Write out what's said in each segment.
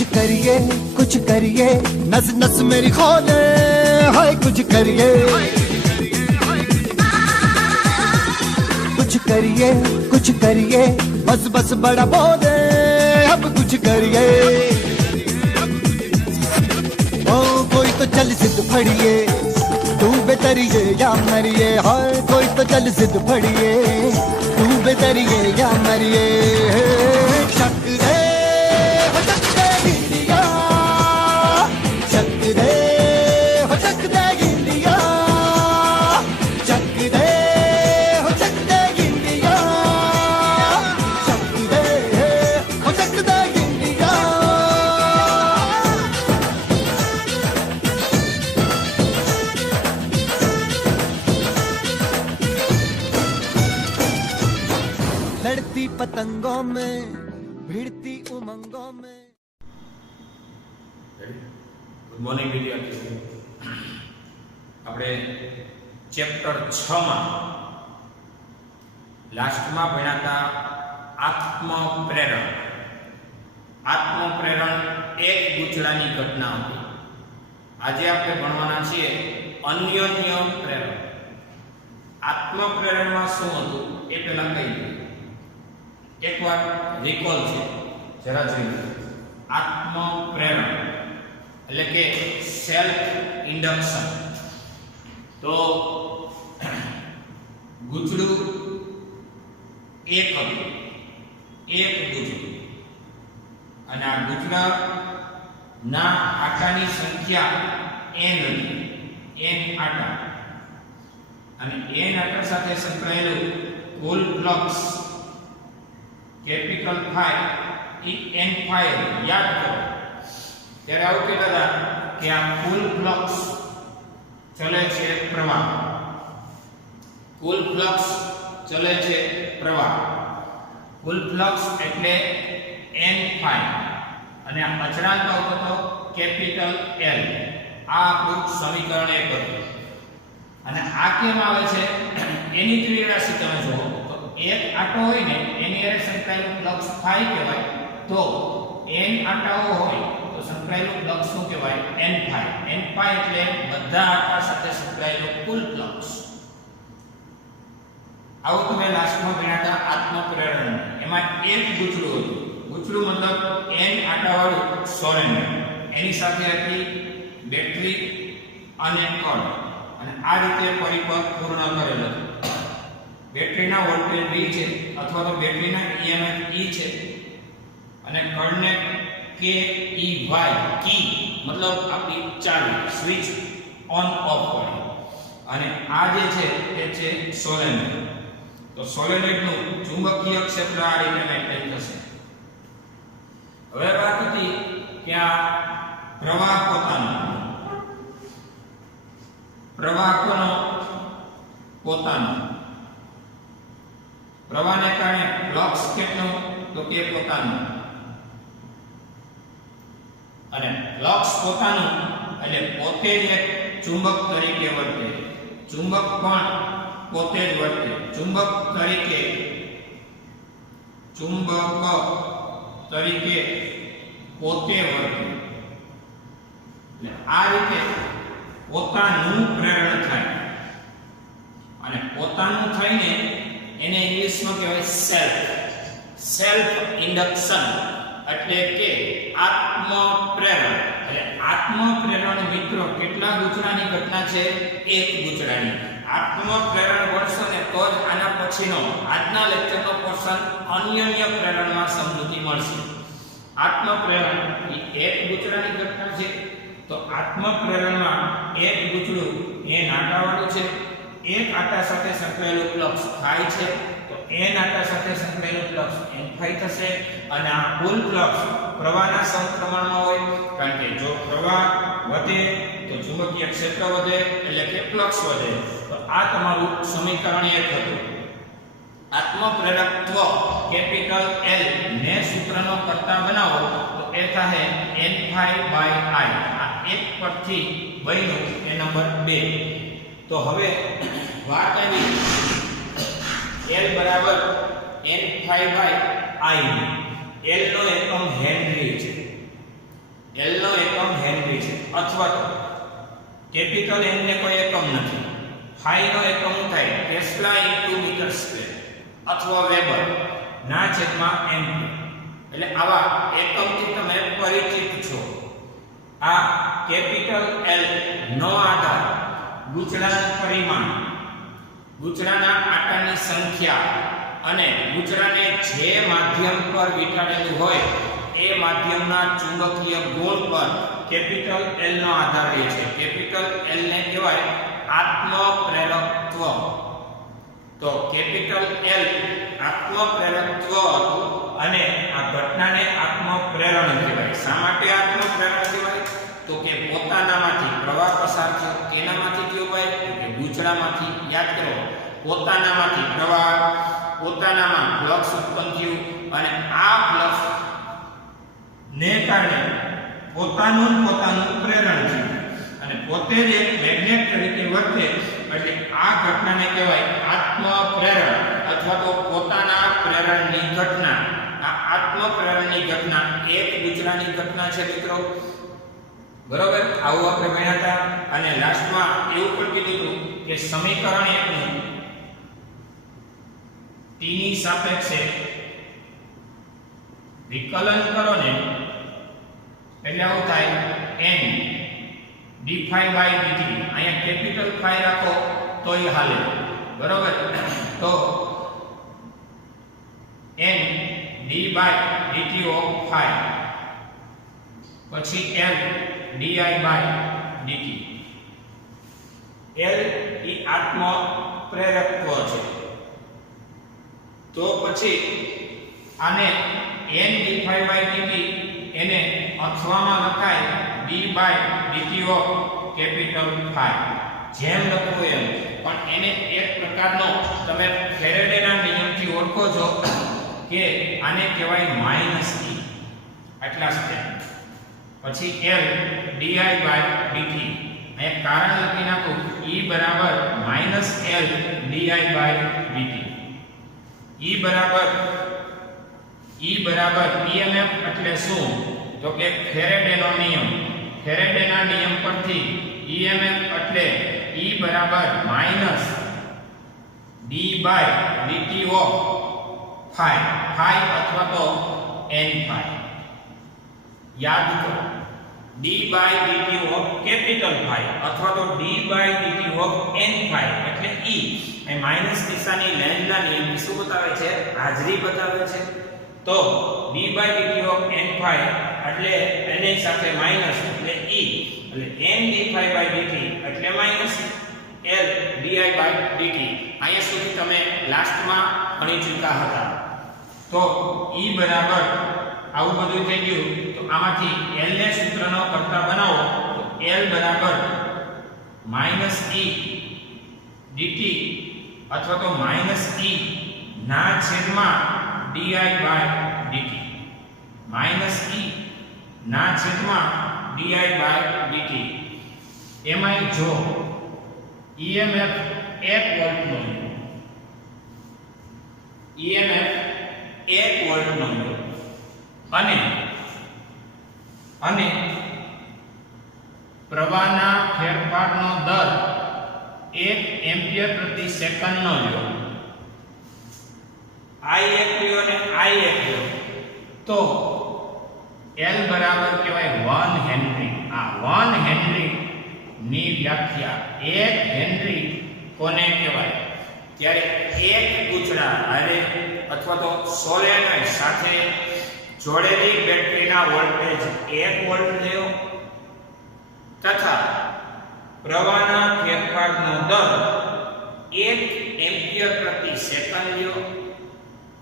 कुछ करिए नस नस मेरी खोले हाय कुछ करिए कुछ करिए बस बस बड़ा बोले अब कुछ करिए ओ कोई तो चल सिद्ध फड़िए तू बेतरिए या मरिए हाय कोई तो चल सिद्ध फड़िए तू बेतरिए या मरिए शक दे लड़ती पतंगों में भिड़ती उमंगों में। गुड मॉर्निंग विद्यार्थीઓ, આપણે ચેપ્ટર 6 માં લાસ્ટમાં ભણ્યા આત્મપ્રેરણ એક ગૂંચળાની ઘટના હતી। આજે આપણે ભણવાના છીએ અન્યોન્ય પ્રેરણ। આત્મપ્રેરણમાં શું હતું એ પહેલા કહી દઈએ। એકવાર રિકોલ છે, જરા જોઈએ। આત્મપ્રેરણ એટલે કે સેલ્ફ ઇન્ડક્શન। તો ગૂંચળું એક હતું, એક ગૂંચળું, અને આ ગૂંચળાના આટાની સંખ્યા n હતી, n આટા, અને n આટા સાથે સંકળાયેલું કુલ ફ્લક્સ કેપિટલ ફાઈ એ n ફાઈ યાદ કરો। ત્યારે આવું કહેતા હતા કે આ કુલ ફ્લક્સ ચલે છે પ્રવાહ, કુલ ફ્લક્સ ચલે છે પ્રવાહ, કુલ ફ્લક્સ એટલે n ફાઈ, અને આ અચળાંક આવતો હતો કેપિટલ L। આ આપણું સમીકરણ 1 હતું। અને આ કેમ આવે છે એની દ્વિરાશી તમે જુઓ તો એક આટો હોય ને એની હારે સંકળાયેલું ફ્લક્સ ફાઈ કહેવાય, તો n આટાઓ હોય તો સંકળાયેલું ફ્લક્સ શું કહેવાય n ફાઈ। n ફાઈ એટલે બધા આટા સાથે સંકળાયેલું કુલ ફ્લક્સ। આવું તમે લાસ્ટમાં ભણ્યા હતા આત્મપ્રેરણ। એમાં એક ગૂંચળું હતું, ગૂંચળું મતલબ n આટાવાળું સોલેનોઇડ, એની સાથે હતી બેટરી અને કળ, અને આ રીતે પરિપથ પૂર્ણ કરેલ હતું। બેટરીના વોલ્ટેજ V છે અથવા તો બેટરીના EMF E છે, અને કળને KEY કી મતલબ આપણી ચાવી સ્વિચ ઓન ઓફ હોય, અને આ જે છે એ છે સોલેનોઇડ। તો સોલેનોઇડનું ચુંબકીય ક્ષેત્ર આ રીતે મેન્ટેન થશે। હવે વાત હતી કે આ પ્રવાહ પોતાનો, પ્રવાહ કોનો પોતાનો, પ્રવાહને કારણે ફ્લક્સ કેટલો તો કે પોતાનો, અને ફ્લક્સ પોતાનું એટલે પોતે જ એક ચુંબક તરીકે વર્તે, ચુંબક પણ પોતે જ વર્તે, ચુંબક તરીકે પોતે વર્તે। એટલે આ રીતે પોતાનું પ્રેરણ થાય, અને પોતાનું થઈને એને ઇંગ્લિશમાં કહેવાય સેલ્ફ ઇન્ડક્શન, એટલે કે આત્મપ્રેરણ। એટલે આત્મપ્રેરણ મિત્રો કેટલા ગૂંચળાની ઘટના છે? એક ગૂંચળાની। આત્મપ્રેરણ ભણશો ને તો જ આના પછીનો આજના લેક્ચરનો પોર્શન અન્યોન્ય પ્રેરણમાં સમજૂતી મળશે। આત્મપ્રેરણ એ એક ગૂંચળાની ઘટના છે। તો આત્મપ્રેરણમાં એક ગૂંચળું n આટાવાળું છે, એક આટા સાથે સંકળાયેલું ફ્લક્સ ફાઈ છે, તો n આટા સાથે સંકળાયેલું ફ્લક્સ n ફાઈ થશે, અને આ કુલ ફ્લક્સ પ્રવાહના સમપ્રમાણમાં હોય, કારણ કે જો પ્રવાહ વધે તો ચુંબકીય ક્ષેત્ર વધે એટલે કે ફ્લક્સ વધે। તો આ તમારું સમીકરણ 1 હતું। આત્મપ્રેરકત્વ કેપિટલ L ને સૂત્રનો કરતા બનાવો તો એ થાય n ફાઈ બાય I। આ એક પરથી બન્યું એ નંબર 2। તો હવે વાત આવી L બરાબર n phi by I। L નો એકમ હેનરી છે, L નો એકમ હેનરી છે અથવા તો કેપિટલ N ને કોઈ એકમ નથી, ફાઈ નો એકમ થાય ટેસ્લા ઇન્ટુ મીટર સ્ક્વેર અથવા વેબર ના છેદમાં એમ્પિયર. એટલે આવા એકમથી તમે પરિચિત છો. આ કેપિટલ L નો આધાર ગૂંચળાનું પરિમાણ, ગૂંચળાના આટાની સંખ્યા અને ગૂંચળાને જે માધ્યમ પર વીંટાળેલું હોય એ માધ્યમના ચુંબકીય ગુણ પર કેપિટલ L નો આધાર રહે છે. કેપિટલ L ને કહેવાય આત્મપ્રેરકત્વ. તો કેપિટલ L આત્મપ્રેરકત્વ હતું અને આ ઘટનાને આત્મપ્રેરણ કહેવાય. શા માટે આત્મપ્રેરણ કહેવાય? તો કે પોતાનામાંથી પ્રવાહ પસાર થયો, કેનામાંથી થયો ભાઈ? તો કે ગૂંચળામાંથી. યાદ કરો, પોતાનામાંથી પ્રવાહ, પોતાનામાં ફ્લક્સ ઉત્પન્ન થયું અને આ ફ્લક્સ ને કારણે પોતાનું પ્રેરણ થયું અને પોતે જ એક મેગ્નેટ તરીકે વર્તે. એટલે આ ઘટનાને કહેવાય આત્મપ્રેરણ અથવા તો પોતાના પ્રેરણની ઘટના. આ આત્મપ્રેરણની ઘટના એક ગૂંચળાની ઘટના છે મિત્રો. બરોબર, આવું આપણે ભણ્યા હતા. અને લાસ્ટમાં એવું પણ કીધું હતું કે સમીકરણ 1 નું t ની સાપેક્ષે વિકલન કરો ને એટલે આવું થાય n d phi by dt. અહીંયા કેપિટલ phi રાખો તોય હાલે. બરોબર, તો n d by dt of phi પછી l di by dt. l એ આત્મ પ્રેરકત્વ છે. તો પછી આને n d phi by dt એને અથવામાં લખાય d by dt of capital phi. જેમ લખો એમ, પણ એને એક પ્રકારનો તમે ફેરેડેના નિયમથી ઓળખો છો કે આને કહેવાય માઈનસ e. આટલા સ્ટેપ પછી l di by dt. અહીં કારણ લખી નાખો e બરાબર -l di by dt. E બરાબર EMF એટલે શું? તો કે ફેરેડેનો નિયમ. ફેરેડેના નિયમ પરથી EMF એટલે E બરાબર -d by dt of phi. phi અથવા તો n phi. યાદ કરો, d by dt of capital phi અથવા તો d by dt of n phi એટલે e. એ માઈનસ નિશાની લેન્ઝના નિયમ શું બતાવે છે? હાજરી બતાવે છે. તો d by dt of n phi એટલે એની સાથે માઈનસ એટલે e એટલે n d phi by dt એટલે minus l di by dt. અહીંયા સુધી તમે લાસ્ટમાં ભણી ચૂક્યા હતા. તો e બરાબર આવું બધું થઈ ગયું. તો આમાંથી l ને સૂત્રનો કરતા બનાવો તો l બરાબર -e dt અથવા તો -e ના છેદમાં di by dt. -e ના છેદમાં di by dt. એમાં જો EMF 1 વોલ્ટનો EMF 1 વોલ્ટનો અને પ્રવાહના ફેરફારનો દર 1 એમ્પિયર પ્રતિ સેકન્ડનો લ્યો. I1 લ્યો ને I1 લ્યો તો L બરાબર કહેવાય 1 હેનરી. આ 1 હેનરી ની વ્યાખ્યા 1 હેનરી કોને કહેવાય? ત્યારે એક ગૂંચળા અરે અથવા તો સોલેનોઇડ સાથે જોડેલી બેટરીના વોલ્ટેજ 1 વોલ્ટ લ્યો તથા પ્રવાહના ફેરફારનો દર 1 એમ્પિયર પ્રતિ સેકન્ડ લ્યો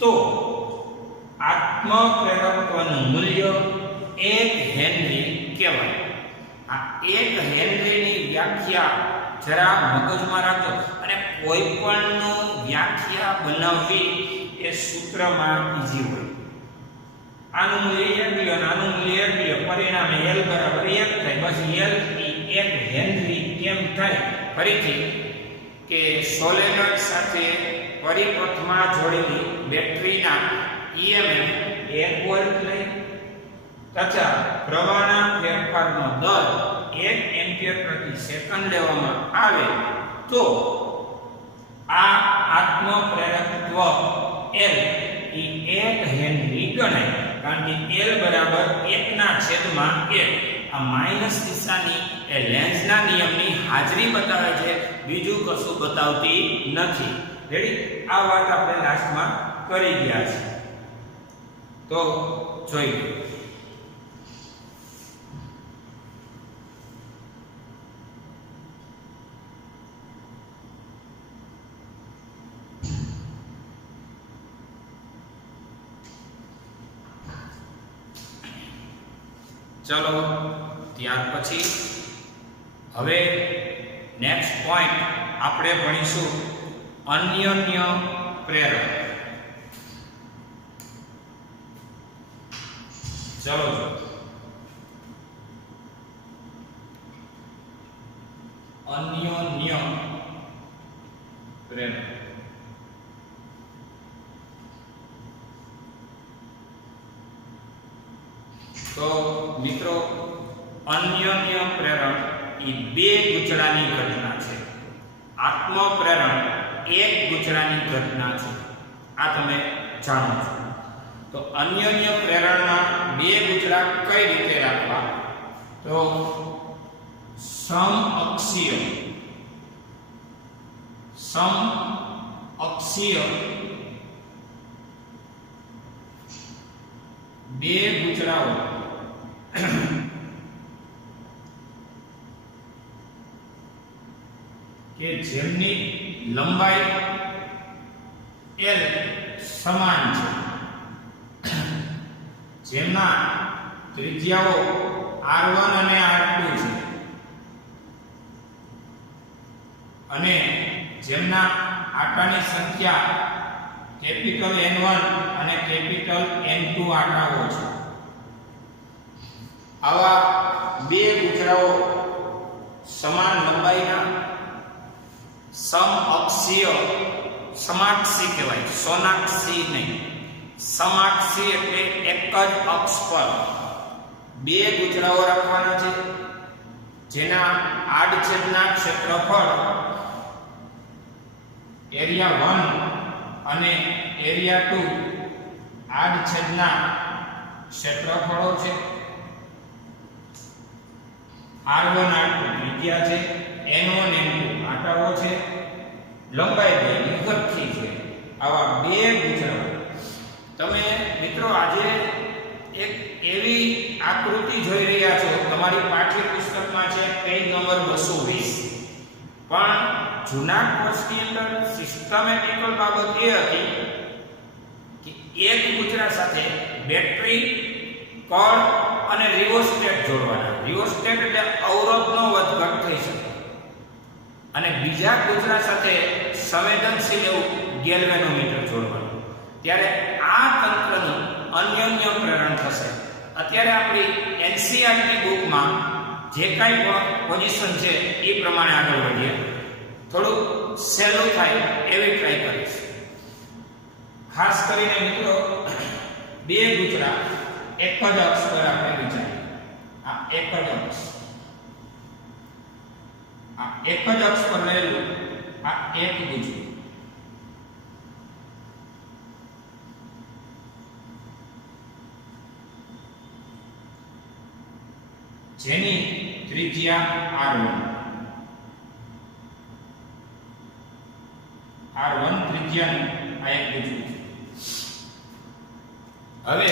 તો આત્મપ્રેરકત્વનું મૂલ્ય 1 હેનરી કહેવાય. આ 1 હેનરીની વ્યાખ્યા જરા મગજમાં રાખો અને કોઈ પણનું વ્યાખ્યા બનાવવી એ સૂત્રમાં ઈઝી હોય. આનું મૂલ્ય 1 લ્યો અને આનું મૂલ્ય 1 લ્યો, પરિણામે L બરાબર 1 થાય. બસ L એ 1 હેનરી કેમ થાય? ફરીથી કે સોલેનોઇડ સાથે પરિપથમાં જોડેલી બેટરીના EMF 1 વોલ્ટ લઈ તથા પ્રવાહના ફેરફારનો દર 1 એમ્પિયર પ્રતિ સેકન્ડ લેવામાં આવે તો આ આત્મપ્રેરકત્વ L એ 1 હેનરી ગણાય. કારણ કે L બરાબર 1/1. આ માઈનસ નિશાની એ લેન્ઝના નિયમની હાજરી બતાવે છે, બીજું કશું બતાવતી નથી. રેડી? આ વાત આપણે લાસ્ટમાં કરી ગયા છે, તો જોઈ લો. ચલો ત્યાર પછી હવે નેક્સ્ટ પોઈન્ટ આપણે ભણીશું અન્યોન્ય પ્રેરક. ચલો અન્યોન્ય પ્રેરક. તો મિત્રો અન્યોન્ય પ્રેરણ એ બે ગૂંચળાની ઘટના છે. આત્મપ્રેરણ એક ગૂંચળાની ઘટના છે, આ તમે જાણો છો. તો અન્યોન્ય પ્રેરણના બે ગૂંચળા કઈ રીતે રાખવા? તો સમઅક્ષીય બે ગૂંચળાઓ કે જેમની લંબાઈ L સમાન છે, જેમના ત્રિજ્યાઓ R1 અને R2 છે, અને જેમના આટાની સંખ્યા કેપિટલ N1 અને કેપિટલ N2 આટાઓ છે. આવા બે ગૂંચળાઓ સમાન લંબાઈના સમઅક્ષીય, સમાક્ષી કહેવાય, સોનાક્ષી નહીં, સમાક્ષી એટલે એક જ અક્ષ પર બે ગૂંચળાઓ રાખવાના છે, જેના આડછેદના ક્ષેત્રફળ એરિયા 1 અને એરિયા 2 આડછેદના ક્ષેત્રફળો છે. R1 R2 ત્રિજ્યા છે, N1 N2 આટાઓ છે, લંબાઈ બે સરખી છે. આવા બે ગૂંચળાઓ તમે મિત્રો આજે એક એવી આકૃતિ જોઈ રહ્યા છો, તમારી પાઠ્યપુસ્તકમાં છે પેજ નંબર 220, પણ જૂના કોર્સની અંદર સિસ્ટમેટિકલ બાબત એ હતી કે એક ગૂંચળા સાથે બેટરી, કળ અને રિઓસ્ટેટ જોડવાના. રિઓસ્ટેટ એટલે અવરોધનો વધઘટ થઈ શકે, અને બીજા ગૂંચળા સાથે સંવેદનશીલ એવું ગેલ્વેનોમીટર જોડવાનું. ત્યારે આ તંત્રનું અન્યોન્ય પ્રેરણ થશે. અત્યારે આપણી એનસીઈઆરટી બુકમાં જે કાંઈ પણ પોઝિશન છે એ પ્રમાણે આગળ વધીએ. થોડું સહેલું થાય એવી ટ્રાય કરીશ. ખાસ કરીને મિત્રો બે ગૂંચળા એક જ અક્ષ પર આપણે વિચારીએ. આ એક જ અક્ષ, આ એક જ અક્ષ પર રહેલું આ એક ગૂંચળું, જેની ત્રિજ્યા R1 ત્રિજ્યાનું આ એક ગૂંચળું છે. હવે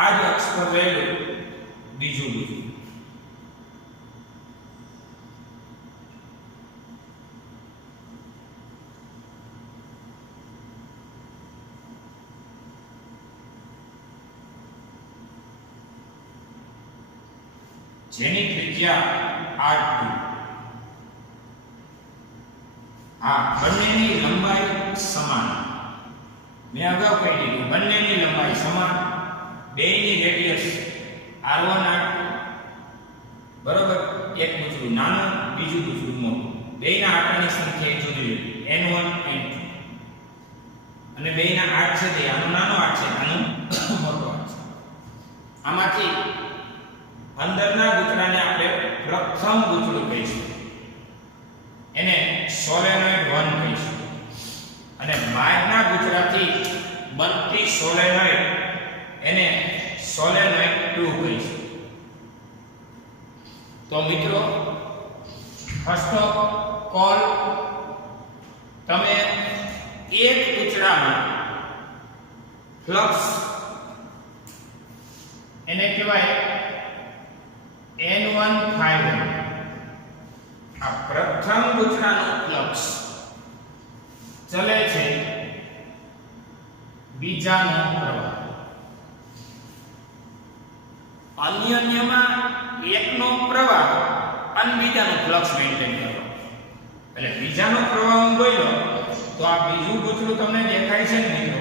આ જ અક્ષ પર રહેલું બીજું ગૂંચળું, જેની ત્રિજ્યા R2. આ બંનેની લંબાઈ સમાન. મેં અગાઉ કહી દીધું, બંનેની લંબાઈ સમાન, બેયની રેડિયસ R1 R2 બરોબર. એક ગૂંચળું નાનું, બીજું ગૂંચળું મોટું. બેયના આટાની સંખ્યા જુદી N1 N2, અને બેયના આઠ છે, આનું નાનો આઠ છે, આનું મોટો આઠ છે. આમાંથી અંદરના ગૂંચળાને આપણે પ્રથમ ગૂંચળું કહીશું, એને સોલેનોઇડ 1 કહીશું, અને બહારના ગૂંચળાથી બનતી સોલેનોઇડ એને સોલેનોઇડ 2 કહીશું. તો મિત્રો, ફર્સ્ટ ઓફ ઓલ તમે એક ગૂંચળામાં ફ્લક્સ એને કહેવાય N1 આ પ્રથમ ગૂંચળાનું ફ્લક્સ ચલે છે બીજાનો પ્રવાહ. અન્યમાં એકનો પ્રવાહ અને બીજાનો ફ્લક્સ મેન્ટેન કરો. એટલે બીજાનો પ્રવાહ હું જોઈ લો તો આ બીજું ગૂંચળું તમને દેખાય છે ને મિત્રો?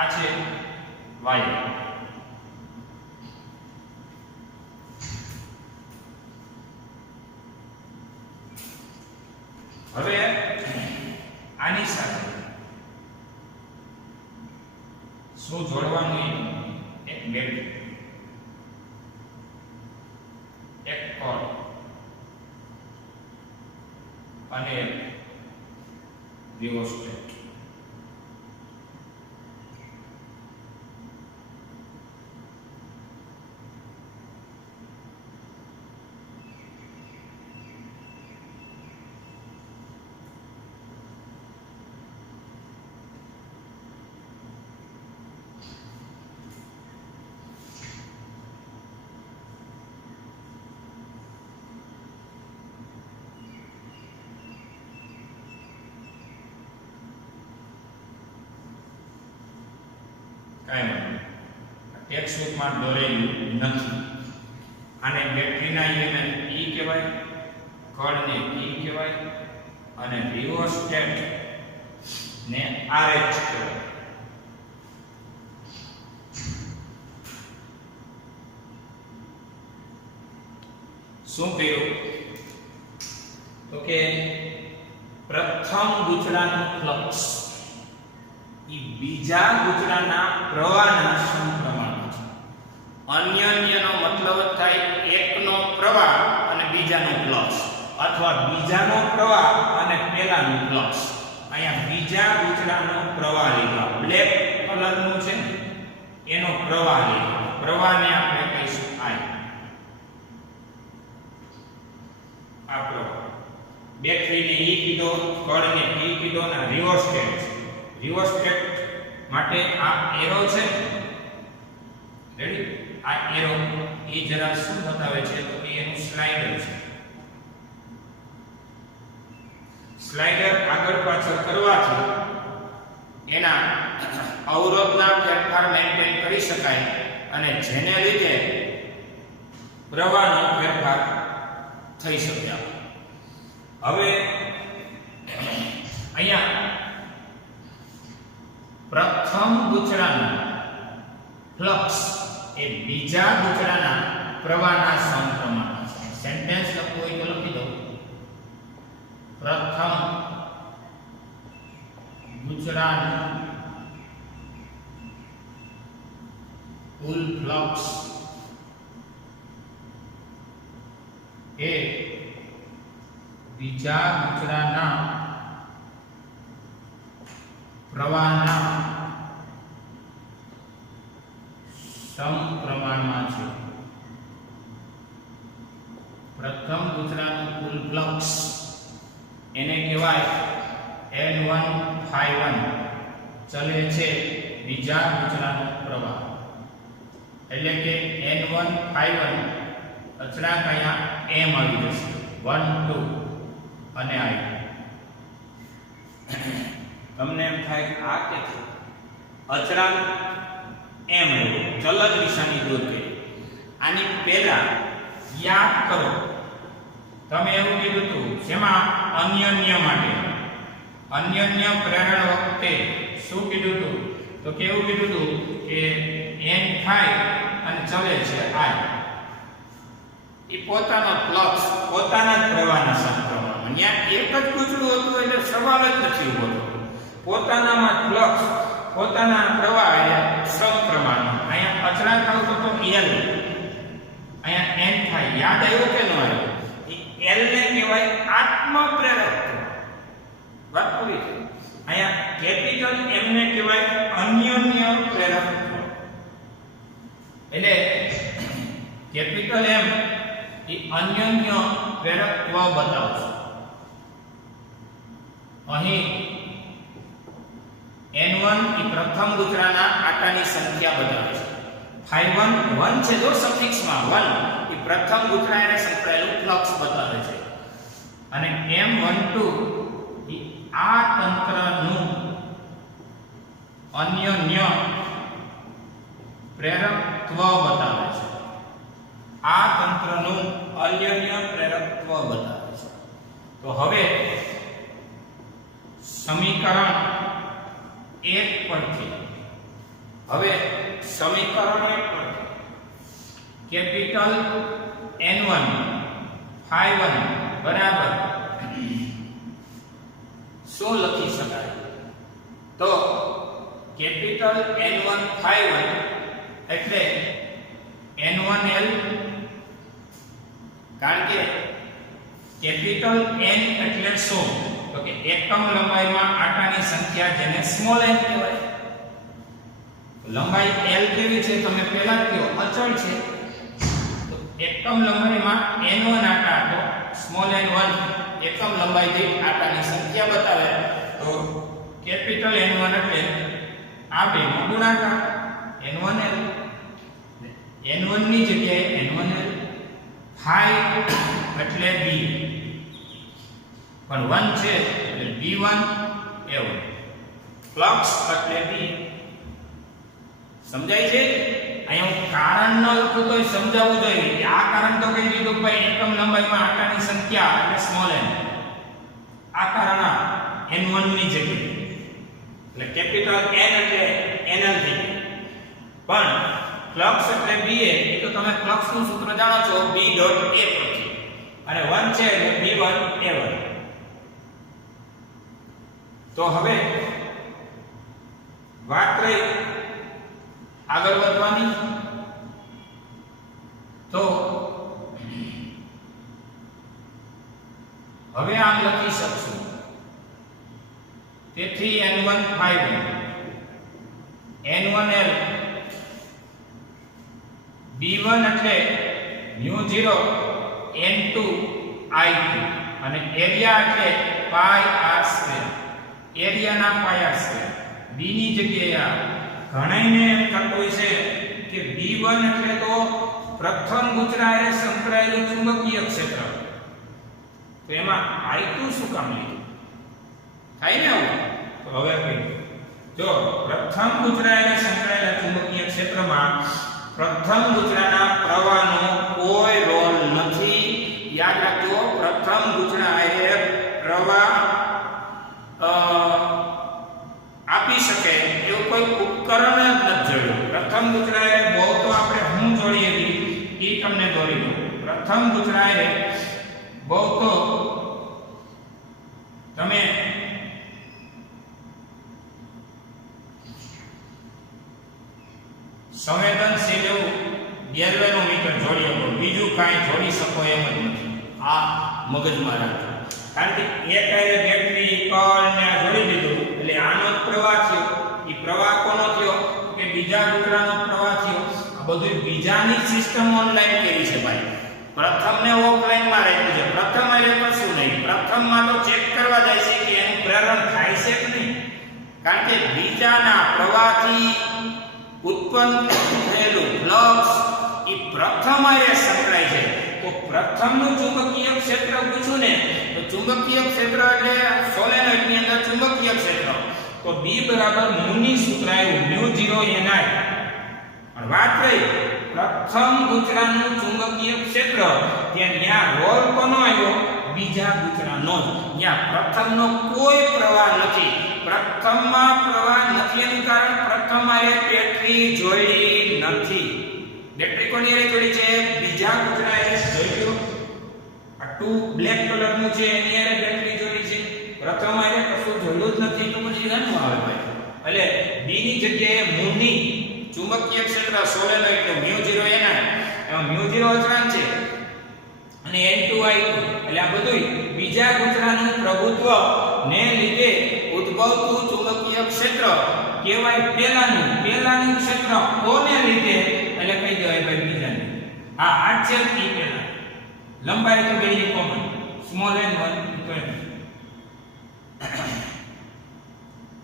આ છે વાયર. હવે આની સાથે શું જોડવાનું? એક બેટરી, એક કોર્ડ અને રિઓસ્ટેટ. ટેક્સ્ટબુકમાં દોરેલું નથી. આને બેટરીના એલિમેન્ટ E કહેવાય, કળને E કહેવાય અને રિઓસ્ટેટ ને RH કહેવાય. શું કર્યું? તો કે પ્રથમ ગૂંચળાનું ફ્લક્સ બીજા ગૂંચળાના પ્રવાહના સમપ્રમાણમાં છે. અન્યનો મતલબ થાય એકનો પ્રવાહ અને બીજાનો ફ્લક્સ, અથવા બીજાનો પ્રવાહ અને પહેલાનો ફ્લક્સ. અહીંયા બીજા ગૂંચળાનો પ્રવાહ લીધો, બ્લેક કલરનું છે એનો પ્રવાહ લીધો. પ્રવાહને આપણે કહીશું I. આ પ્રવાહ બેટરીને E કીધો, કળને P કીધો અને રિઓસ્ટેટ. રિઓસ્ટેટ માટે આ એરો છે, રેડી? આ એરો એ જરા શું બતાવે છે? તો એ એનું સ્લાઇડર છે. સ્લાઇડર આગળ પાછળ કરવાથી એના અવરોધના ફેરફાર મેન્ટેન કરી શકાય અને જેને લીધે પ્રવાહનો ફેરફાર થઈ શકે. હવે અહીંયા પ્રથમ ગૂંચળાનું ફ્લક્સ એ બીજા ગૂંચળાના પ્રવાહના સમપ્રમાણમાં છે. સેન્ટેન્સ લખવું હોય તો લખી દો. પ્રથમ ગૂંચળાનું કુલ ફ્લક્સ એ બીજા ગૂંચળાના પ્રવાહના સમપ્રમાણમાં છે. પ્રથમ ગૂંચળાનું કુલ ફ્લક્સ એને કહેવાય N1 ચલે છે બીજા ગૂંચળાનો પ્રવાહ. એટલે કે N1 અચળાંક અહીંયા m આવી જશે, 1 2 અને I. તમને એમ થાય કે આ કે છે અચળાંક એમ આવ્યો, ચલજ દિશાની દૂર કરી. આની પહેલા યાદ કરો તમે એવું કીધું હતું જેમાં અન્યન્ય માટે અન્યન્ય પ્રેરણ વખતે શું કીધું હતું? તો કેવું કીધું હતું કે n થાય અને ચલે છે I. એ પોતાનો ફ્લક્સ પોતાના જ પ્રવાહના સમપ્રમાણમાં. ત્યાં એક જ ગુચડું હતું એટલે સવાલ જ નથી ઉભો થતો. પોતાનામાં ફ્લક્સ પોતાના પ્રવાહ એટલે સમપ્રમાણમાં. અહીંયા અચળાંક આવતો તો L, અહીંયા n થાય. યાદ આવ્યું કે ન આવ્યું? L ને કહેવાય આત્મ પ્રેરકત્વ. વાત પૂરી થઈ. અહીંયા કેપિટલ M ને કહેવાય અન્યોન્ય પ્રેરકત્વ. એટલે કેપિટલ M એ અન્યોન્ય પ્રેરકત્વ બતાવશે. અહીં N1 એ પ્રથમ ગુચરાના આટાની સંખ્યા બતાવે છે. Φ1 1 છે જો સફિક્સમાં 1 એ પ્રથમ ગુચરાને સંકળાયેલું ફ્લક્સ બતાવે છે. અને M12 એ આ તંત્રનું અન્યોન્ય પ્રેરકત્વ બતાવે છે. આ તંત્રનું અન્યોન્ય પ્રેરકત્વ બતાવે છે. તો હવે સમીકરણ 1 પરથી કેપિટલ N1 Φ1 બરાબર શું લખી શકાય? તો કેપિટલ N1 Φ1 એટલે N1L, કારણ કે કેપિટલ N એટલે શું? તો કે એકમ લંબાઈમાં આટાની સંખ્યા જેને સ્મોલ n કહેવાય. લંબાઈ L કેવી છે તમે પહેલા જ કહો અચળ છે. તો એકમ લંબાઈમાં n1 આટા તો સ્મોલ n1 એકમ લંબાઈ દીઠ આટાની સંખ્યા બતાવે. તો કેપિટલ N1 એટલે આ બેનો ગુણાકાર N1L. N1 ની જગ્યાએ N1L. Φ એટલે B પણ 1 છે એટલે B1 A1. ફ્લક્સ એટલે B. સમજાય છે? અહીંયા હું કારણ ન લખું તોય સમજાવવું જોઈએ કે આ કારણ તો કહી દીધું કે ભાઈ એકમ લંબાઈમાં આટાની સંખ્યા એટલે સ્મોલ n. આ કારણ N1 ની જગ્યાએ એટલે કેપિટલ N એટલે NL થઈ ગયું. પણ ફ્લક્સ એટલે BA એ તો તમે ફ્લક્સનું સૂત્ર જાણો છો B.A પરથી. અને 1 છે એટલે B1 A1. તો હવે વાત રહી આગળ વધવાની. તો હવે આમ લખી શકશું. તેથી N1 Φ1 N1L B1 એટલે μ0 N2 I2 અને એરિયા એટલે પાઈ r સ્ક્વેર. એરિયાના પાઈ r સ્ક્વેર. B ની જગ્યાએ ઘણાઈને એમ થતું છે કે B1 એટલે તો પ્રથમ ગુચરાએ સંકળાયેલું ચુંબકીય ક્ષેત્ર. તો એમાં I2 શું કામ લીધું? થાય ને આવું? તો હવે કહી જો પ્રથમ ગુચરાએ સંકળાયેલા ચુંબકીય ક્ષેત્રમાં પ્રથમ ગુચરાના પ્રવાહનો કોઈ રોલ નથી. યાદ રાખજો પ્રથમ ગુચરાએ પ્રવાહ આપી શકે એવું કોઈ ઉપકરણ જ નથી જોડ્યું. પ્રથમ ગુચરાએ બહુ તો આપણે હું જોડી હતી એ તમને દોરી દઉં. પ્રથમ ગુચરાએ બહુ તો તમે સંવેદનશીલ એવું ગેલ્વેનોમીટર જોડી શકો. બીજું કાંઈ જોડી શકો એમ જ નથી. આ મગજમાં રાખજો. કારણ કે એક આયરે બેટરી કળ ને આ જોડી દીધું એટલે આનો જ પ્રવાહ થયો. એ પ્રવાહ કોનો થયો? કે બીજા ગુચરાનો પ્રવાહ થયો. આ બધું બીજાની સિસ્ટમ ઓનલાઈન કેવી છે ભાઈ? પ્રથમને ઓફલાઈનમાં રાખ્યું છે. પ્રથમ આયરે કશું નહીં. પ્રથમમાં તો ચેક કરવા જાય છે કે એનું પ્રેરણ થાય છે કે નહીં. કારણ કે બીજાના પ્રવાહથી ઉત્પન્ન થયેલું ફ્લક્સ એ પ્રથમ આયરે સંકળાય છે. તો પ્રથમનું ચુંબકીય ક્ષેત્ર પૂછું ને તો ચુંબકીય ક્ષેત્ર એટલે સોલેનોઇડની અંદર ચુંબકીય ક્ષેત્ર. તો B બરાબર મુની સૂત્ર આવ્યું μ0 ni. પણ વાત રહી પ્રથમ ગૂંચળાનું ચુંબકીય ક્ષેત્ર ત્યાં રોલ કોનો આવ્યો? બીજા ગૂંચળાનો. ત્યાં પ્રથમનો કોઈ પ્રવાહ નથી. પ્રથમમાં પ્રવાહ નથી એનું કારણ પ્રથમ આરે બેટરી જોડી નથી. બેટરી કોની આરે જોડી છે? બીજા ગૂંચળા આરે જોડ્યો. આ 2 બ્લેક કલરનું છે એની આરે બેટરી જોડી છે. પ્રથમ આરે કશું જોડ્યું જ નથી તો પછી નાનું આવે ભાઈ. એટલે B ની જગ્યાએ મુની ચુંબકીય ક્ષેત્ર સોલેનોઇડ એટલે μ0 ni. એમાં μ0 અચળાંક છે અને n2 i2 એટલે આ બધું બીજા ગૂંચળાનું પ્રભુત્વ ને લીધે ઉદ્ભવતું ચુંબકીય ક્ષેત્ર કહેવાય પહેલાનું ક્ષેત્ર કોને લીધે એટલે કહી દેવાય ભાઈ બીજાને. આ છે P પહેલા. લંબાઈ તો બેની કોમન સ્મોલ n1 તો n.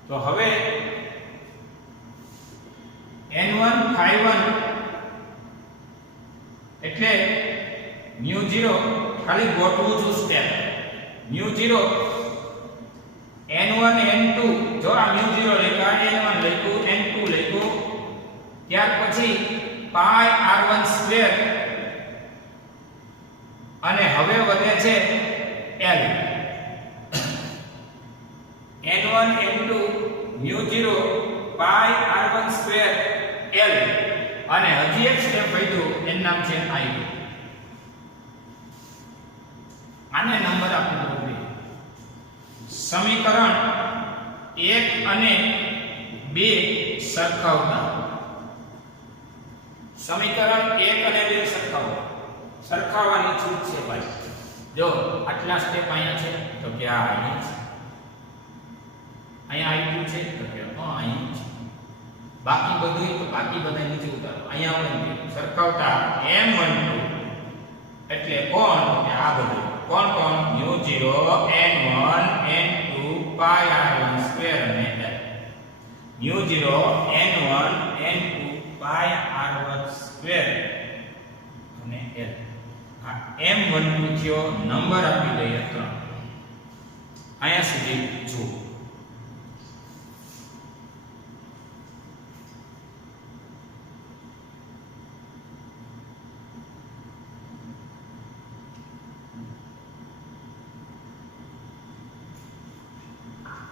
તો હવે n1 phi1 એટલે μ0 ખાલી ગોઠવું છું સ્ટેપ. μ0 n1 n2 જો આ μ0 લખ્યા n1 લખ્યું n2 લખ્યું ત્યાર પછી પાઈ r1 સ્ક્વેર અને હવે વધે છે l. n1 n2 μ0 પાઈ r1 સ્ક્વેર l અને હજી એક સ્ટેપ વધ્યું એનું નામ છે i2. આને નંબર આપી દો. સમીકરણ 1 અને 2 સરખાવતા. સમીકરણ 1 અને 2 સરખાવવાની છૂટ છે ભાઈ. જો આટલા સ્ટેપ અહીંયા છે તો કે આ અહીંયા છે. અહીંયા i2 છે તો કે અહીંયા છે. બાકી બધું તો બાકી બધા નીચે ઉતારો. અહીંયા આપણે સરખાવતા m12 એટલે કોણ કે આ બધું કોણ μ0 n1 n2 pi r1 square અને l. μ0 n1 n2 pi r1 square અને l. આ m12 થયો. નંબર આપી દઈએ 3. અહીંયા સુધી જુઓ.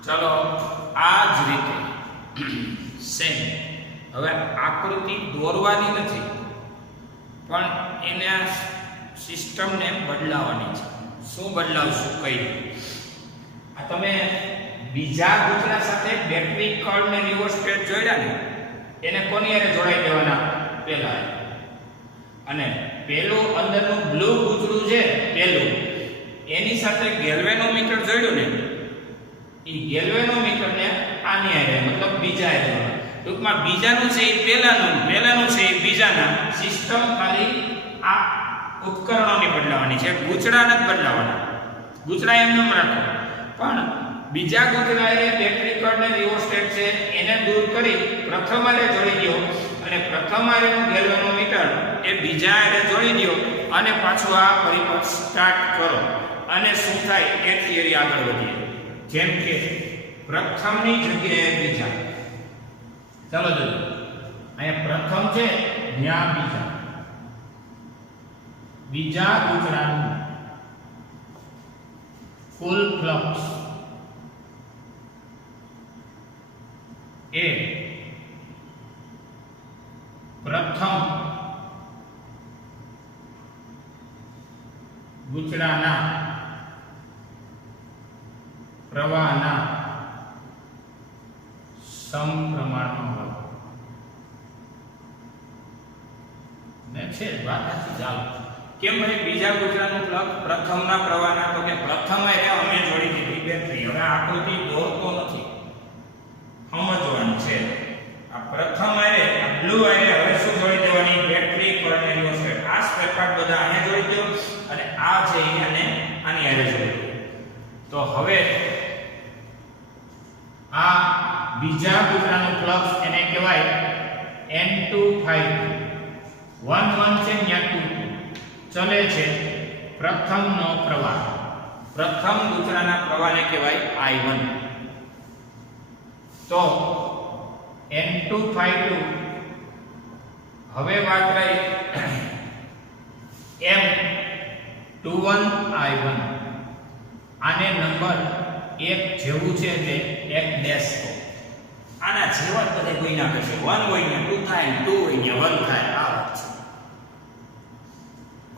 ચલો આ જ રીતે સેમ. હવે આકૃતિ દોરવાની નથી પણ એને સિસ્ટમને બદલાવવાની છે. શું બદલાવશું કઈ? આ તમે બીજા ગૂંચળા સાથે બેટરી કળ ને રિવોસ્ટેટ જોડ્યા ને એને કોની હારે જોડાઈ દેવાના? પહેલા. અને પેલું અંદરનું બ્લુ ગૂંચળું છે પેલું એની સાથે ગેલ્વેનોમીટર જોડ્યું ને ઈ ગેલ્વેનોમીટરને આની હારે મતલબ બીજા હારે. ટૂંકમાં બીજાનું છે એ પહેલાનું છે એ બીજાના. સિસ્ટમ ખાલી આ ઉપકરણોની બદલાવાની છે. ગૂંચળા નથી બદલાવાના. ગૂંચળા એમ ન રાખો પણ બીજા ગૂંચળા એ બેટરી કળને રિવોસ્ટેટ છે એને દૂર કરી પ્રથમ હારે જોડી દો અને પ્રથમ હારેનું ગેલ્વેનોમીટર એ બીજા હારે જોડી દો અને પાછું આ પરિપથ સ્ટાર્ટ કરો અને શું થાય એ થિયરી આગળ વધીએ. જેમ કે પ્રથમની જગ્યાએ બીજા. ચાલો જોઈએ. અહીંયા પ્રથમ છે ત્યાં બીજા ગૂંચળાનું ફૂલ ફ્લક્સ એ પ્રથમ ગૂંચળાના પ્રવાહના સમપ્રમાણમાં હોય ને છે. વાત નથી. ચાલો કેમ ભાઈ બીજા ગૂંચળાનું ફ્લક્સ પ્રથમના પ્રવાહના? તો કે પ્રથમ એ અમે જોડી દીધી બેટરી. હવે આકૃતિ દોરતો નથી, સમજવાનું છે. આ પ્રથમ આ બ્લુ હવે શું જોડી દેવાની? બેટરી કળને રિવોસ્ટેટ. આ સ્પેર પાર્ટ બધા અહીંયા જોડી દો અને આ છે એને આની હારે જોડી દો. તો હવે આ બીજા ગૂંચળાનું ફ્લક્સ એને કહેવાય n2 phi2. 1 1 છે ત્યાં 2 ચલે છે પ્રથમનો પ્રવાહ. પ્રથમ ગૂંચળાના પ્રવાહને કહેવાય I1. તો N2 હવે વાત રહી M21I1 આને નંબર 1 જેવું છે એટલે 1 ડેશ તો આના જેવા જ બધે કોઈ ના કરશે 1 હોય ને 2 થાય 2 હોય ને 1 થાય આ વાત છે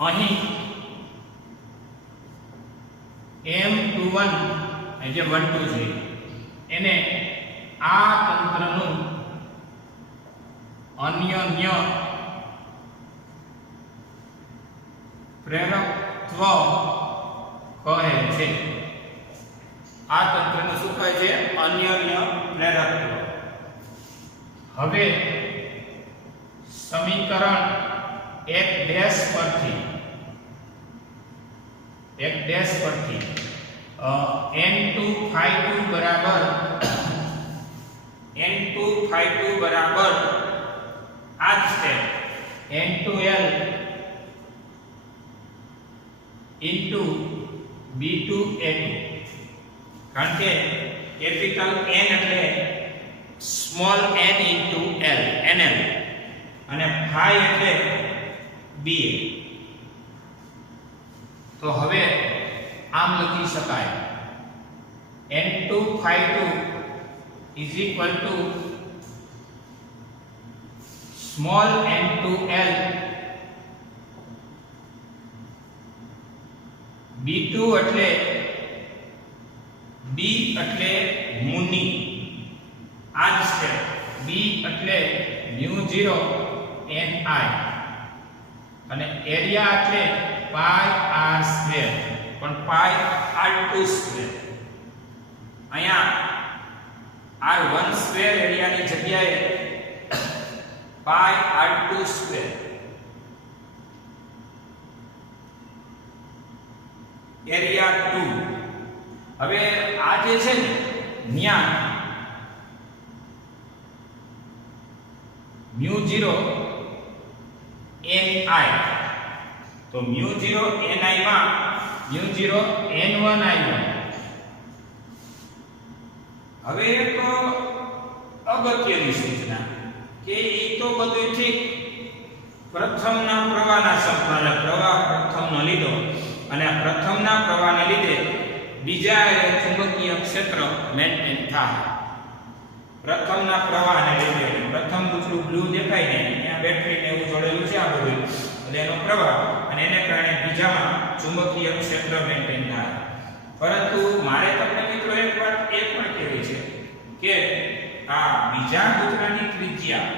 અહીં M21 જે 1 2 છે એને આ તંત્રનું અન્યન્ય પ્રેરકત્વ કહે છે આ તંત્રનું શું કહે છે અન્યન્ય પ્રેરકત્વ હવે સમીકરણ 1 ડેશ પરથી N2 બરાબર આ જ સ્ટેપ N2L into B2A2 કારણ કે કેપિટલ N એટલે small n into L NL અને phi એટલે BA તો હવે આમ લખી શકાય N2 is equal to small n2L B2 એટલે B એટલે મુનિ આ જ સ્ટેપ B એટલે mu0 ni અને એરિયા એટલે pi r સ્ક્વેર પણ pi r2 સ્ક્વેર અહીંયા r1 સ્ક્વેર એરિયાની જગ્યાએ pi r2 સ્ક્વેર એરિયા 2 હવે આ જે છે ને ન્યા mu0 ni તો mu0 ni માં mu0 n1i1 હવે એક અગત્યની સૂચના કે એ તો બધું ઠીક પ્રથમના પ્રવાહના સંપર્ક પ્રવાહ પ્રથમનો લીધો અને આ પ્રથમના પ્રવાહને લીધે બીજા ચુંબકીય ક્ષેત્ર મેન્ટેન થાય પ્રથમના પ્રવાહને લીધે પ્રથમ દૂસરું બ્લુ દેખાય ને ત્યાં બેટરી ને એવું જોડેલું છે આ બધું એટલે એનો પ્રવાહ અને એને કારણે બીજામાં ચુંબકીય ક્ષેત્ર મેન્ટેન થાય પરંતુ મારે તમને મિત્રો એક વાત એ પણ કહેવી છે કે આ બીજા કૂતરાની ત્રિજ્યા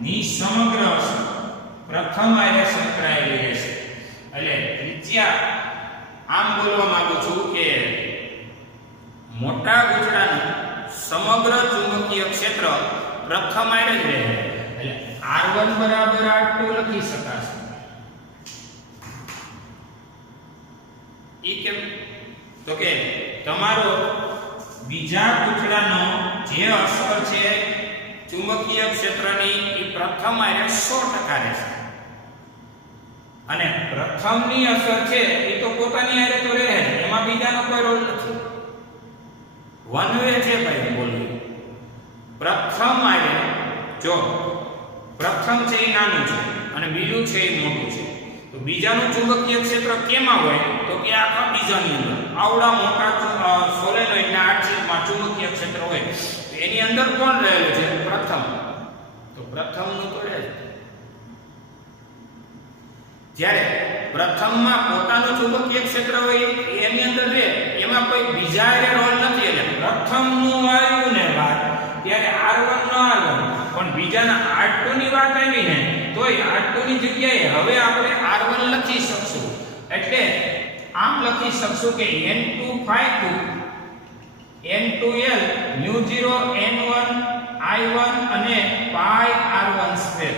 ની સમગ્ર અસર પ્રથમ આયરે સંકળાયેલી રહેશે એટલે ત્રિજ્યા આમ બોલવા માંગુ છું કે મોટા કૂતરાનું સમગ્ર ચુંબકીય ક્ષેત્ર પ્રથમ આયરે જ રહે એટલે r1 બરાબર r2 લખી શકાશે ઈ કેમ તો કે તમારો બીજા કૂતરાનો જે અસર છે ચુંબકીય ક્ષેત્રની એ પ્રથમ આયરે 100% રહેશે અને પ્રથમની અસર છે એ તો પોતાની આયરે તો રહે એમાં બીજાનો કોઈ રોલ નથી વન વે છે ભાઈ બોલવું પ્રથમ આયરે જો પ્રથમ છે એ નાનું છે અને બીજું છે એ મોટું છે તો બીજાનું ચુંબકીય ક્ષેત્ર કેમાં હોય તો કે આખા બીજાની અંદર આવડા મોટા સોલેનોઇડના આર્ચીસમાં ચુંબકીય ક્ષેત્ર હોય તો એની અંદર કોણ રહેલું છે પ્રથમ તો પ્રથમનું તો રહે જ્યારે પ્રથમમાં પોતાનું ચુંબકીય ક્ષેત્ર હોય એની અંદર રહે એમાં કોઈ બીજા એ રોલ નથી એટલે પ્રથમનું આવ્યું ને વાત ત્યારે r1 નો r1 પણ બીજાના r2 ની વાત આવી ને તોય r2 ની જગ્યાએ હવે આપણે r1 લખી શકશું એટલે આમ લખી શકશું કે N2 N2L mu0 n1 i1 અને pi r1 સ્ક્વેર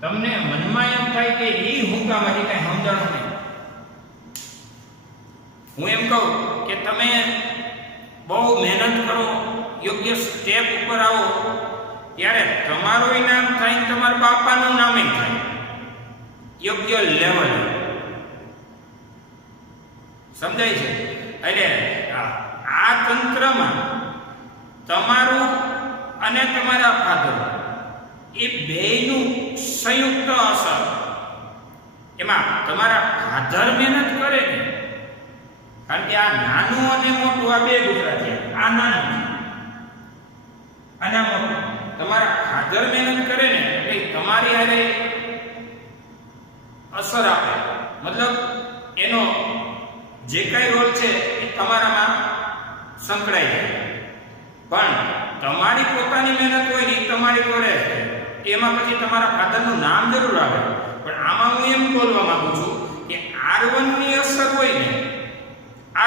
તમને મનમાં એમ થાય કે ઈ હુંકામાંથી કઈ સમજણ નહીં હું એમ કહું કે તમે બહુ મહેનત કરો યોગ્ય સ્ટેપ ઉપર આવો ત્યારે તમારું ઇનામ થાય ને તમારા બાપાનું નામ થાય યોગ્ય લેવલ સમજાય છે એટલે આ તંત્રમાં તમારું અને તમારા ફાધર એ બેયનું સંયુક્ત અસર, એમાં તમારા ફાધર મહેનત કરે ને, કારણ કે આ નાનું અને મોટું આ બે ગુજરાતી, આ નાનું અને મોટું, તમારા ફાધર મહેનત કરે ને એટલે તમારી હારે અસર આપે, મતલબ એનો જે કઈ રોલ છે એ તમારામાં સંકળાઈ જાય. પણ તમારી પોતાની મહેનત હોય ને તમારી કરે એમાં પછી તમારા ફાધરનું નામ જરૂર આવે, પણ આમાં હું એમ બોલવા માંગુ છું કે R1 ની અસર હોય ને,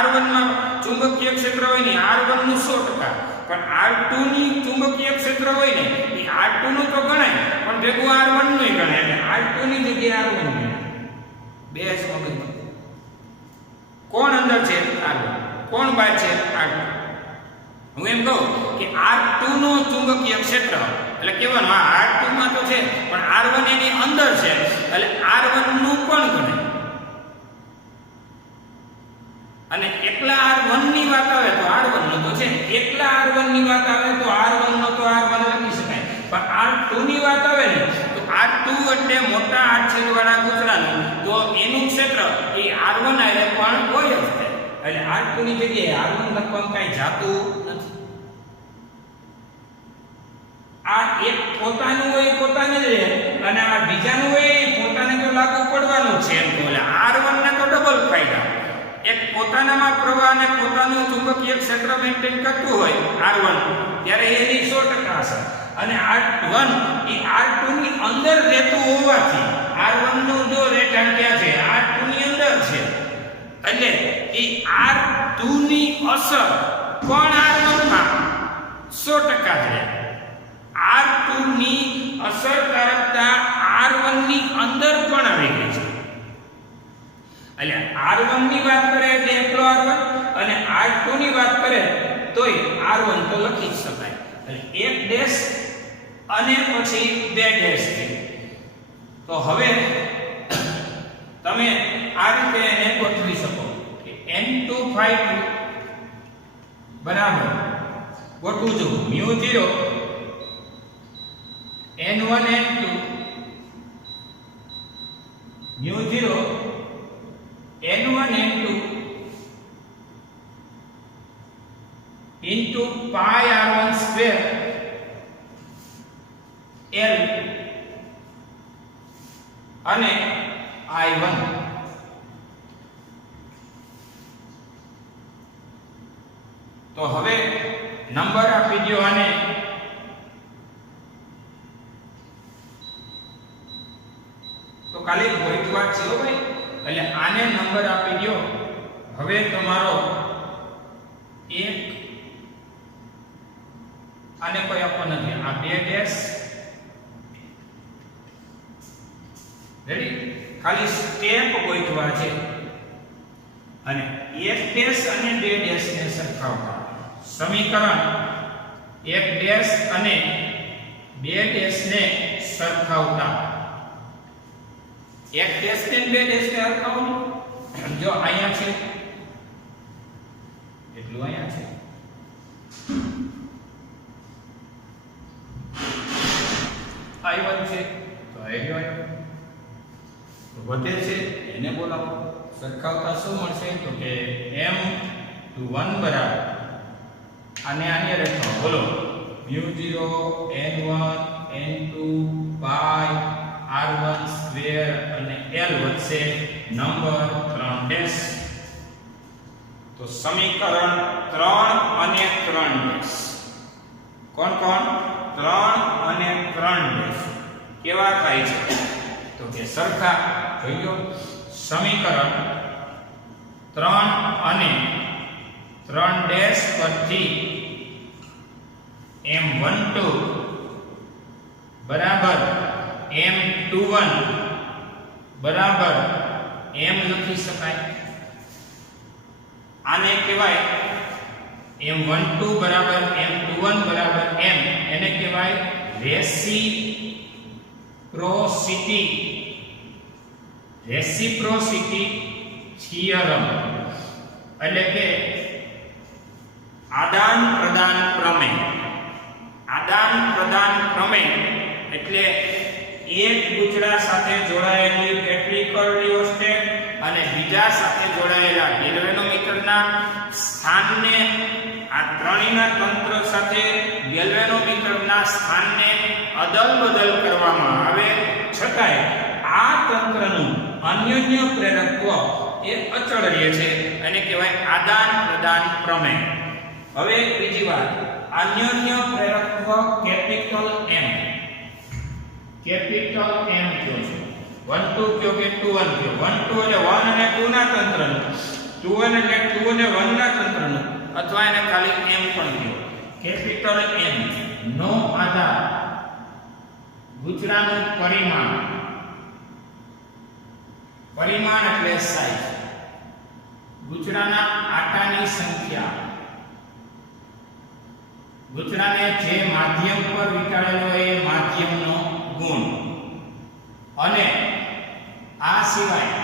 R1 માં ચુંબકીય ક્ષેત્ર હોય ને R1 નું 100%, પણ R2 ની ચુંબકીય ક્ષેત્ર હોય ને એ R2 નું તો ગણાય પણ ભેગું R1 નું ગણાય, એટલે R2 ની જગ્યાએ R1 ગણાય. બે સમજ. કોણ અંદર છે R1, કોણ બહાર છે R2. હું એમ કહું કે R2 નો ચુંબકીય ક્ષેત્ર એટલે કેવાનું આ R2 માં તો છે પણ R1 એની અંદર છે એટલે R1 નું પણ ગણાય. અને એકલા R1 ની વાત આવે તો R1 નો તો છે, એકલા R1 ની વાત આવે તો R1 નો તો R1 લખી શકાય, પણ R2 ની વાત આવે ને તો R2 એટલે મોટા આડછેદવાળા ગુજરાનું, તો એનું ક્ષેત્ર એ R1 આવે પણ હોય જ થાય, એટલે R2 ની જગ્યાએ R1 લખવામાં કાંઈ જાતું નથી. આ એક પોતાનું હોય પોતાને જ રહે અને આ બીજાનું હોય પોતાને તો લાગુ પડવાનું છે એમ તો, એટલે R1 ને તો ડબલ ફાયદા. એક પોતાનામાં પ્રવાહ અને પોતાનું ચુંબકીય ક્ષેત્ર મેન્ટેન કરતું હોય R1 ત્યારે એની 100% અસર, અને R1 એ R2 ની અંદર રહેતું હોવાથી R1 નું જો રહેઠાણ ક્યાં છે R2 ની અંદર છે, એટલે એ R2 ની અસર પણ R1 માં 100% જ રહે. R2 ની અસરકારકતા R1 ની અંદર પણ આવી ગઈ છે, એટલે R1 ની વાત કરે એટલે એકલો R1 અને R2 ની વાત કરે તોય R1 તો લખી જ શકાય, એટલે એક ડેશ અને પછી બે ડેશ છે. તો હવે તમે આ રીતે એને ગોઠવી શકો કે N252 બરાબર ગોઠવું જો μ0 N1 N2 μ0 N1 N2 into pi R1 square L અને I1. તો હવે નંબર આપી દો આને, તો ખાલી ગોઠવા છે હો ભાઈ, એટલે આને નંબર આપી દો. હવે તમારો એક આને કોઈ આપવો નથી, આ બે ડેશ રેડી, ખાલી સ્ટેપ ગોઠવા છે અને એક ડેશ અને બે ડેશ ને સરખાવવા. સમીકરણ એક ડેશ અને બે ડેશ ને સરખાવતા, એક ડેશ ને બે ડેશ ને સરખાવો, જો અહીંયા છે એટલું અહીંયા છે, I1 છે તો I1 વધે છે એને બોલાવો. સરખાવતા શું મળશે તો કે M21 બરાબર આને આની રેખા બોલો μ0 N1 N2 pi R1 square અને L વચ્ચે નંબર 3 ડેશ. તો સમીકરણ 3 અને 3 ડેશ કોણ કોણ 3 અને 3 ડેશ કેવા થાય છે તો કે સરખા. જોયો સમીકરણ 3 અને 3 ડેશ પરથી M12 બરાબર M21 બરાબર M લખી શકાય. આને કહેવાય M12 બરાબર M21 બરાબર M, એને કહેવાય રેસિપ્રોસિટી થિયરમ, એટલે કે આદાન પ્રદાન પ્રમેય. આદાન સ્થાનને આ ત્રણેયના તંત્ર સાથે ગેલ્વેનોમીટરના સ્થાનને અદલ બદલ કરવામાં આવે છતાંય આ તંત્રનું અન્યોન્ય પ્રેરકત્વ એ અચળ રહે છે. એને કહેવાય આદાન પ્રદાન પ્રમેય. હવે બીજી વાત, અન્યોન્ય પ્રેરકત્વ કેપિટલ M. કેપિટલ M કયો છે? 1 2 કયો કે 2 1 કયો? 1 2 એટલે 1 અને 2 ના તંત્રનું, 2 1 એટલે 2 અને 1 ના તંત્રનું, અથવા એને ખાલી M પણ કયો. કેપિટલ M નો આધાર ગુજરાનું પરિમાણ. પરિમાણ એટલે સાઈઝ. ગુજરાના આટાની સંખ્યા. ગુજરાને જે માધ્યમ પર વીંટાળેલો એ માધ્યમનો ગુણ. અને આ સિવાય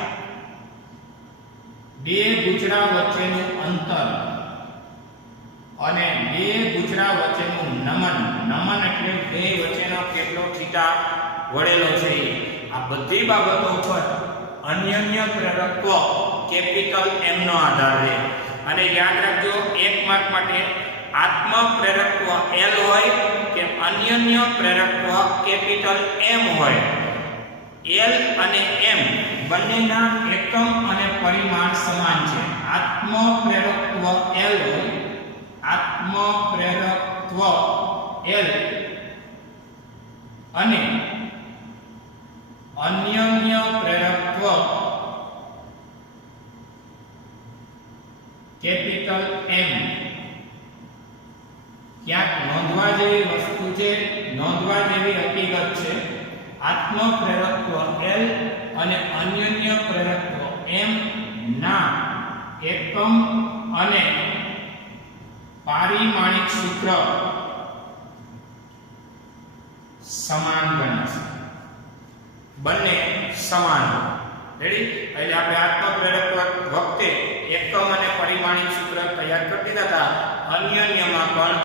બે ગુજરા વચ્ચેનું અંતર અને બે ગુજરા વચ્ચેનું નમન. નમન એટલે બે વચ્ચેનો કેટલો થીટા વળેલો છે. આ બધી બાબતો પર અન્યોન્ય પ્રેરકત્વ કેપિટલ M નો આધાર છે. અને યાદ રાખજો, એક માર્ક માટે આત્મ પ્રેરકત્વ L હોય કે અન્યોન્ય પ્રેરકત્વ કેપિટલ M હોય, L અને M બંનેના એકમ અને પરિમાણ સમાન છે. આત્મ પ્રેરકત્વ L હોય, આત્મ પ્રેરકત્વ L અને અન્યોન્ય પ્રેરકત્વ કેપિટલ M. ક્યાંક નોંધવા જેવી વસ્તુ છે, નોંધવા જેવી હકીકત છે. આત્મ પ્રેરકત્વ L અને અન્યોન્ય પ્રેરકત્વ M ના એકમ અને પારિમાણિક સૂત્ર સમાન ગણાશે. બંને સમાન. રેડી? એટલે આપણે આત્મ પ્રેરકત્વ વખતે એકમ અને પરિમાણિક સૂત્ર તૈયાર કરી દીધા હતા. અન્યોન્યમાં પણ